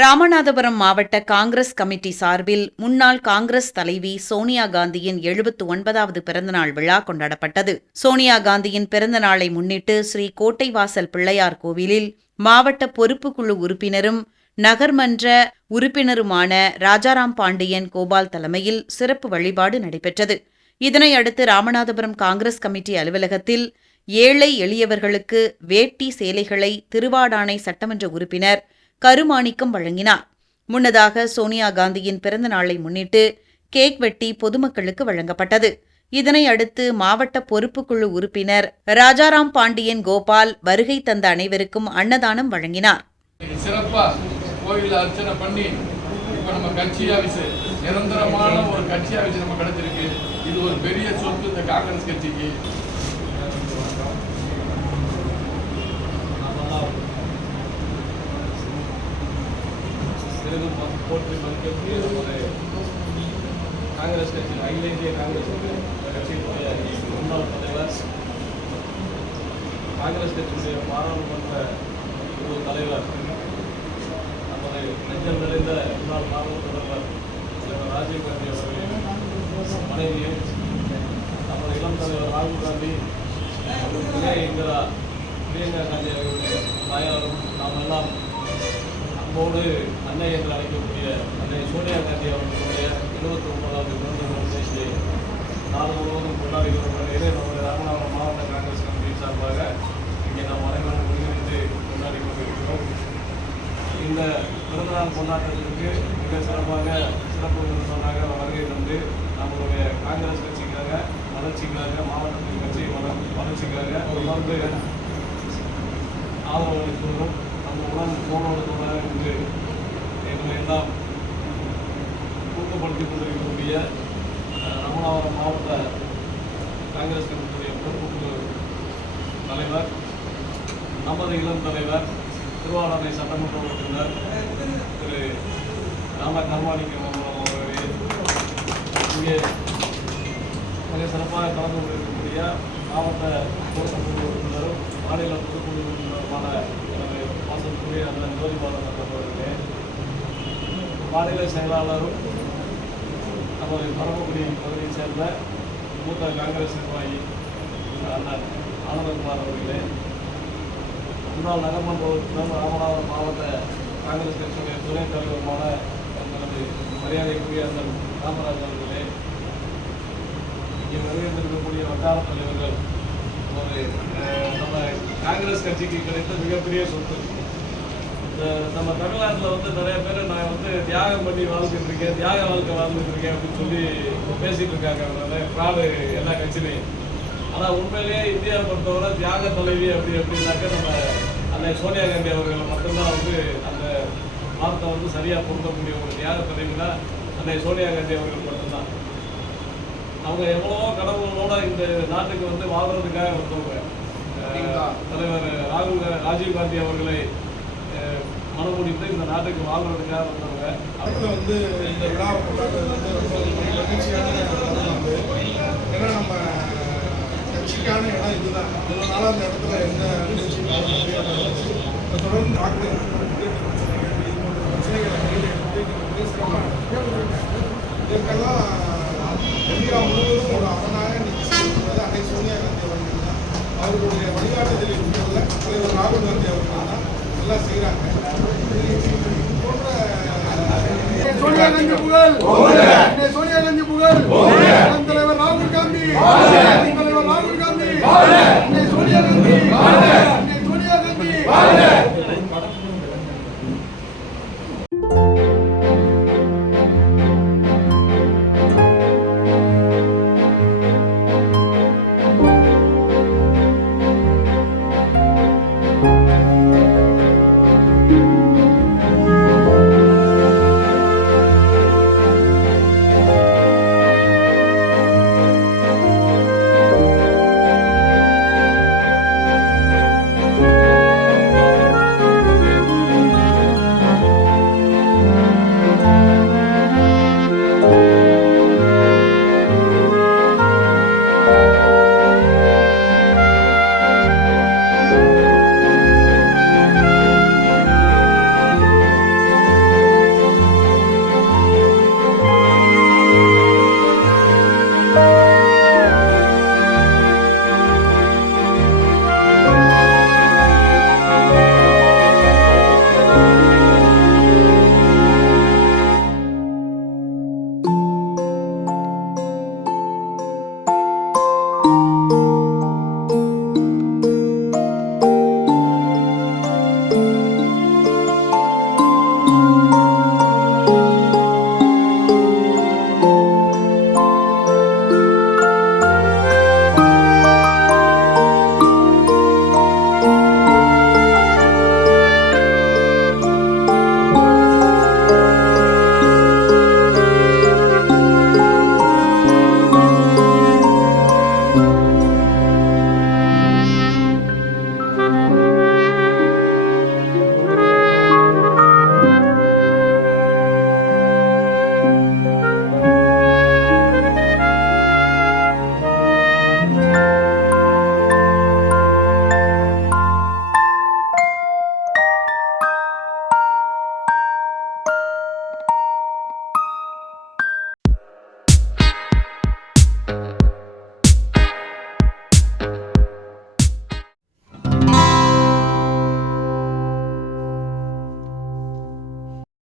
ராமநாதபுரம் மாவட்ட காங்கிரஸ் கமிட்டி சார்பில் முன்னாள் காங்கிரஸ் தலைவி சோனியா காந்தியின் 79வது பிறந்தநாள் விழா கொண்டாடப்பட்டது. சோனியா காந்தியின் பிறந்தநாளை முன்னிட்டு ஸ்ரீ கோட்டைவாசல் பிள்ளையார் கோவிலில் மாவட்ட பொறுப்புக்குழு உறுப்பினரும் நகர்மன்ற உறுப்பினருமான ராஜாராம் பாண்டியன் கோபால் தலைமையில் சிறப்பு வழிபாடு நடைபெற்றது. இதனையடுத்து ராமநாதபுரம் காங்கிரஸ் கமிட்டி அலுவலகத்தில் ஏழை எளியவர்களுக்கு வேட்டி சேலைகளை திருவாடானை சட்டமன்ற உறுப்பினர் கருமாணிக்கம் வழங்கினார். முன்னதாக சோனியா காந்தியின் பிறந்த நாளை முன்னிட்டு கேக் வெட்டி பொதுமக்களுக்கு வழங்கப்பட்டது. இதனை அடுத்து மாவட்ட பொறுப்புக்குழு உறுப்பினர் ராஜாராம் பாண்டியன் கோபால் வருகை தந்த அனைவருக்கும் அன்னதானம் வழங்கினார். சிறப்பா கோயில அர்ச்சனை பண்ணி இப்ப நம்ம கட்சி ஆபீஸ் நிரந்தரமான ஒரு கட்சி ஆபீஸ் நம்ம கிடைச்சிருக்கு. இது ஒரு பெரிய சொத்து இந்த காங்கிரஸ் கட்சிக்கு. போற்றி மதிக்கக்கூடிய காங்கிரஸ் கட்சி, அகில இந்திய காங்கிரஸ் கட்சியினுடைய முன்னாள் தலைவர், காங்கிரஸ் கட்சியினுடைய பாராளுமன்ற குழு தலைவர், நமது நெஞ்சம் நிறைந்த முன்னாள் பாராளுமன்ற தலைவர் தலைவர் ராஜீவ் காந்தி அவர்களின் மனைவியும், நமது இளம் தலைவர் ராகுல் காந்தி, பிரியங்கா காந்தி அவர்களுடைய தாயாரும் நாம் எல்லாம் அன்போடு அன்னை என்று அழைக்கக்கூடிய அன்னை சோனியா காந்தி அவர்களுடைய 79வது பிறந்த நிகழ்ச்சியை நாடு முழுவதும் கொண்டாடுகின்ற நிலையிலே நம்முடைய ராமநாதபுரம் மாவட்ட காங்கிரஸ் கமிட்டியின் சார்பாக இங்கே நாம் அனைவரும் ஒருங்கிணைந்து கொண்டாடி கொண்டிருக்கிறோம். இந்த பிறந்தநாள் கொண்டாட்டத்திற்கு மிக சிறப்பு விருந்தினராக வருகை தந்து நம்மளுடைய காங்கிரஸ் கட்சிக்காக வளர்ச்சிக்காக, மாவட்டத்தின் கட்சி வளர்ச்சிக்காக தொடர்ந்து ஆதரவு அளித்துள்ளோம். நம்முடன் போனோடு இன்று எங்களை எல்லாம் ஊக்கப்படுத்திக் கொண்டிருக்கக்கூடிய ராமநாதபுரம் மாவட்ட காங்கிரஸ் கமிட்டியுடைய பொறுப்புக்குழு தலைவர், நமது இளம் தலைவர், திருவாடானை சட்டமன்ற உறுப்பினர் திரு கருமாணிக்கம் அவர்களே, இங்கே மிக சிறப்பாக கலந்து கொண்டிருக்கக்கூடிய மாவட்ட பொறுப்புக்குழு உறுப்பினரும் மாநில பொதுக்குழு உறுப்பினருமான வாசலுக்குரிய அந்த ஜோதிபாலன் அவர்களே, மாநில செயலாளரும் நமது பரமக்குடி பகுதியைச் சேர்ந்த மூத்த காங்கிரஸ் நிர்வாகி அண்ணன் ஆனந்தகுமார் அவர்களே, முன்னாள் நகர்மன்ற உறுப்பினர், ராமநாதபுரம் மாவட்ட காங்கிரஸ் கட்சியுடைய துணைத் தலைவருமான எங்களது மரியாதைக்குரிய அண்ணன் ராமராஜ் அவர்களே, இங்கே வருகின்றிருக்கக்கூடிய வட்டார தலைவர்கள், நம்ம காங்கிரஸ் கட்சிக்கு கிடைத்த மிகப்பெரிய சொத்து. நம்ம தமிழ்நாட்டில் நிறைய பேர் நான் தியாகம் பண்ணி வாழ்ந்துட்டு இருக்கேன், தியாக வாழ்க்கை வாழ்ந்துட்டு இருக்கேன் அப்படின்னு சொல்லி பேசிட்டு இருக்காங்க. ஃப்ராடு எல்லா கட்சியிலையும். ஆனால் உண்மையிலேயே இந்தியாவை பொறுத்தவரை தியாக தலைவி அப்படின்னாக்க நம்ம அன்னை சோனியா காந்தி அவர்களை மட்டும்தான் அந்த வார்த்தை சரியாக பொருத்தக்கூடிய ஒரு தியாக தலைவினா அன்னை சோனியா காந்தி அவர்கள் மட்டும்தான். அவங்க எவ்வளவோ கடவுளோட இந்த நாட்டுக்கு வாழ்றதுக்காக வந்தவங்க. தலைவர் ராஜீவ் காந்தி அவர்களை மனமுடித்து இந்த நாட்டுக்கு வாழ்றதுக்காக வந்தவங்க. அதில் இந்த விழாவை கொண்டாடுறது ரொம்ப மகிழ்ச்சியான ஏன்னா நம்ம கட்சிக்கான இடம் இதுதான். இதனால அந்த இடத்துல எந்த நிகழ்ச்சி தொடர்ந்து பிரச்சனைகளை இதற்கெல்லாம் இந்தியா முழுவதும் ஒரு அரணாக நிச்சயிப்பது அன்னை சோனியா காந்தி அவர்கள் தான். அவர்களுடைய வழிகாட்டுதலில் உள்ள தலைவர் ராகுல் காந்தி அவர்கள் தான் எல்லாம் செய்கிறாங்க. சோனியா காந்தி புகழ், சோனியா காந்தி புகழ், தலைவர் ராகுல் காந்தி, தலைவர் ராகுல் காந்தி.